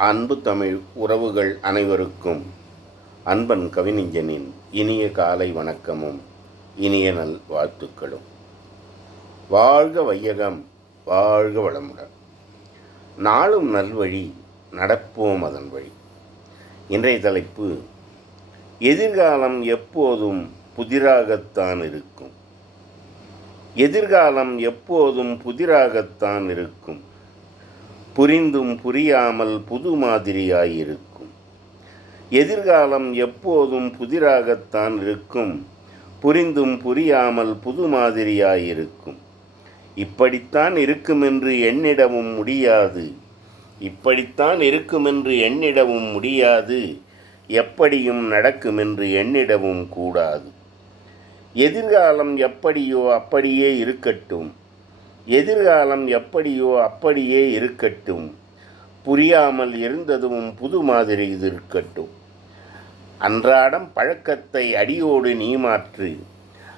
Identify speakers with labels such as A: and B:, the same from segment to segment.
A: அன்பு தமிழ் உறவுகள் அனைவருக்கும் அன்பன் கவிஞனின் இனிய காலை வணக்கமும் இனிய நல் வாழ்த்துக்களும். வாழ்க வையகம் வாழ்க வளமுடன். நாளும் நல்வழி நடப்போம் அதன் வழி. இன்றைய தலைப்பு எதிர்காலம் எப்போதும் புதிராகத்தான் இருக்கும். எதிர்காலம் எப்போதும் புதிராகத்தான் இருக்கும். புரிந்தும் புரியாமல் புது மாதிரியாயிருக்கும். எதிர்காலம் எப்போதும் புதிராகத்தான் இருக்கும். புரிந்தும் புரியாமல் புது மாதிரியாயிருக்கும். இப்படித்தான் இருக்குமென்று எண்ணிடவும் முடியாது. இப்படித்தான் இருக்குமென்று எண்ணிடவும் முடியாது. எப்படியும் நடக்குமென்று எண்ணிடவும் கூடாது. எதிர்காலம் எப்படியோ அப்படியே இருக்கட்டும். எதிர்காலம் எப்படியோ அப்படியே இருக்கட்டும். புரியாமல் இருந்ததும் புது மாதிரி இது இருக்கட்டும். அன்றாடம் பழக்கத்தை அடியோடு நீ மாற்று.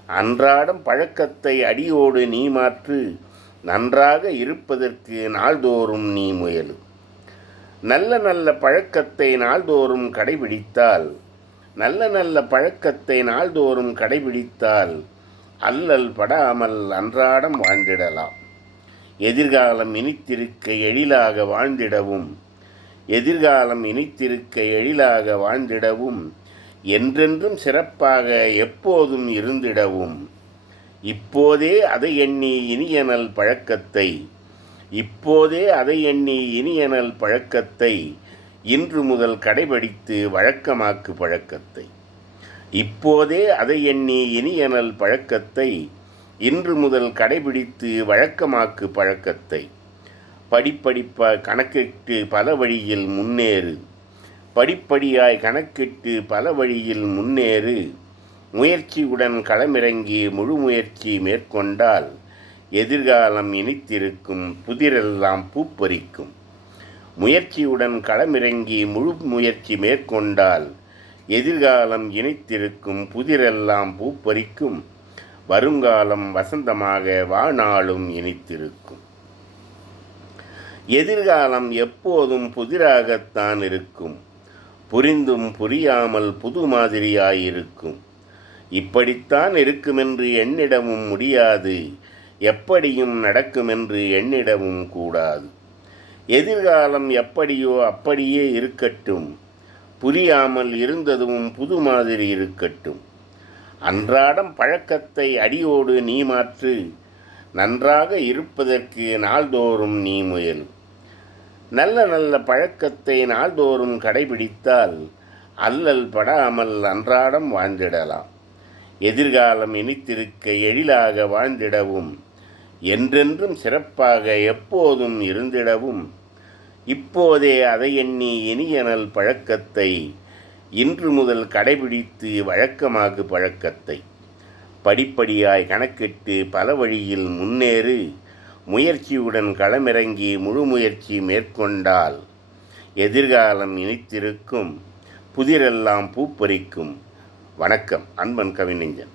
A: அன்றாடம் பழக்கத்தை அடியோடு நீ மாற்று. நன்றாக இருப்பதற்கு நாள்தோறும் நீ முயலு. நல்ல நல்ல பழக்கத்தை நாள்தோறும் கடைபிடித்தால் நல்ல நல்ல பழக்கத்தை நாள்தோறும் கடைபிடித்தால் அல்லல் படாமல் அன்றாடம் வாழ்ந்திடலாம். எதிர்காலம் இனித்திருக்க எழிலாக வாழ்ந்திடவும் எதிர்காலம் இனித்திருக்க எழிலாக வாழ்ந்திடவும் என்றென்றும் சிறப்பாக எப்போதும் இருந்திடவும். இப்போதே அதை எண்ணி இனியனல் பழக்கத்தை இப்போதே அதை எண்ணி இனியனல் பழக்கத்தை இன்று முதல் கடைபிடித்து வழக்கமாக்கு பழக்கத்தை. இப்போதே அதை எண்ணி இனியனல் பழக்கத்தை இன்று முதல் கடைபிடித்து வழக்கமாக்கு பழக்கத்தை. படிப்படிப்ப கணக்கிட்டு பல வழியில் முன்னேறு. படிப்படியாய் கணக்கிட்டு பல வழியில் முன்னேறு. முயற்சியுடன் களமிறங்கி முழு முயற்சி மேற்கொண்டால் எதிர்காலம் இனித்திருக்கும் புதிரெல்லாம் பூப்பறிக்கும். முயற்சியுடன் களமிறங்கி முழு முயற்சி மேற்கொண்டால் எதிர்காலம் இணைத்திருக்கும் புதிரெல்லாம் பூப்பறிக்கும். வருங்காலம் வசந்தமாக வாழ்நாளும் இனித்திருக்கும் எதிர்காலம் எப்போதும் புதிராகத்தான் இருக்கும். புரிந்தும் புரியாமல் புது மாதிரியாயிருக்கும். இப்படித்தான் இருக்குமென்று எண்ணிடவும் முடியாது. எப்படியும் நடக்குமென்று எண்ணிடவும் கூடாது. எதிர்காலம் எப்படியோ அப்படியே இருக்கட்டும். புரியாமல் இருந்ததும் புது மாதிரி இருக்கட்டும். அன்றாடம் பழக்கத்தை அடியோடு நீ மாற்று. நன்றாக இருப்பதற்கு நாள்தோறும் நீ முயல். நல்ல நல்ல பழக்கத்தை நாள்தோறும் கடைபிடித்தால் அல்லல் படாமல் அன்றாடம் வாழ்ந்திடலாம். எதிர்காலம் இனித்திருக்க எழிலாக வாழ்ந்திடவும். என்றென்றும் சிறப்பாக எப்போதும் இருந்திடவும். இப்போதே அதை எண்ணி இனியனல் பழக்கத்தை இன்று முதல் கடைபிடித்து வழக்கமாகு பழக்கத்தை. படிப்படியாய் கணக்கிட்டு பல வழியில் முன்னேறு முயற்சியுடன் களமிறங்கி முழு முயற்சி மேற்கொண்டால் எதிர்காலம் இனித்திருக்கும் புதிரெல்லாம் பூப்பறிக்கும். வணக்கம் அன்பன் கவிஞன்